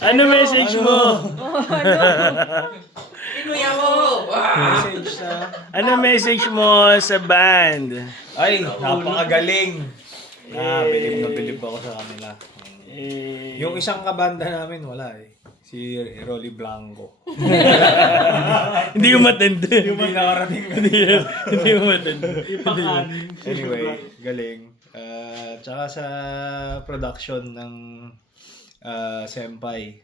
Ano message mo? Inuya mo! Message na. Ano message mo sa band? Ay, napakagaling. Bilib ako sa kanila. Yung isang kabanda namin, wala eh. Si Rolly Blanco. Hindi ko matindi. Hindi nakarating. Hindi ko matindi. Anyway, galing. Tsaka sa production ng Senpai,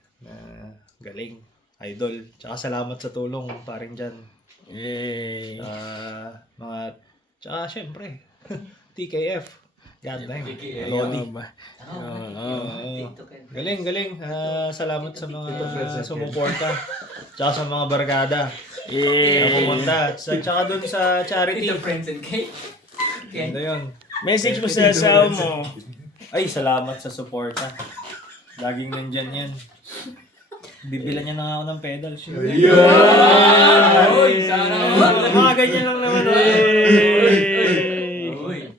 galing. Idol. Tsaka salamat sa tulong, paring dyan. Yay. Tsaka syempre, TKF. God damn. Lodi. Galing. Salamat sa mga sumuporta. Tsaka sa mga barkada. Na pumunta. Tsaka dun sa charity. Tito Friends and Cake. Ganda yun. Message mo sa asawa mo. Ay, salamat sa suporta. Laging nandyan yan. Bibilan niya na nga ako ng pedals. Uy, sana all. Mga ganyan lang naman. Uy.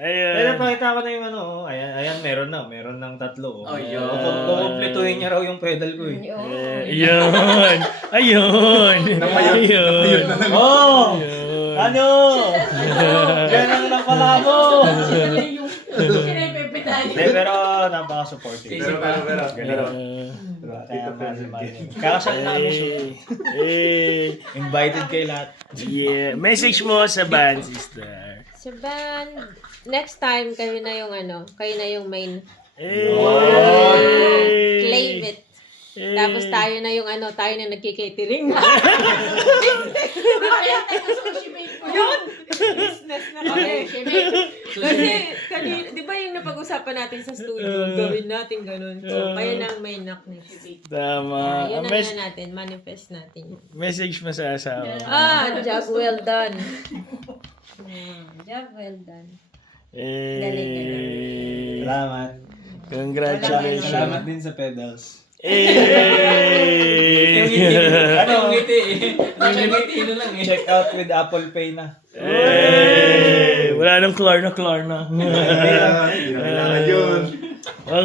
Kaya Ayun. pakita ko na yung ano. Ayan, meron ng 3. Oh, yun. Kukumpletuhin niya raw yung pedal ko eh. Ayun. Ayun. Ayun. Oh! Ano? Yan ang napala mo! Hindi, pero napaka-supportive. Kakasal na kami shoot. Invited kay lahat. Yeah. Message mo sa band, sister. Sa band, next time kayo na yung kayo na yung main. Claim it. Tapos tayo na yung tayo na nagki-catering na. Yun! Business na kami. Kasi, kanina, di ba yung napag-usapan natin sa studio, gawin natin ganun. So, kayo na ang main knock next week. Tama. Yun Ang na natin, manifest natin yun. message mo sa asawa. Job well done. Job well done. Galing. Salamat. Congratulations. Salamat din sa pedals. Yung ngiti. Ano yung ngiti eh. Yung ngiti ino lang eh. Check out with Apple Pay na. Wala nang Klarna. Hindi na kailangan yun. Okay.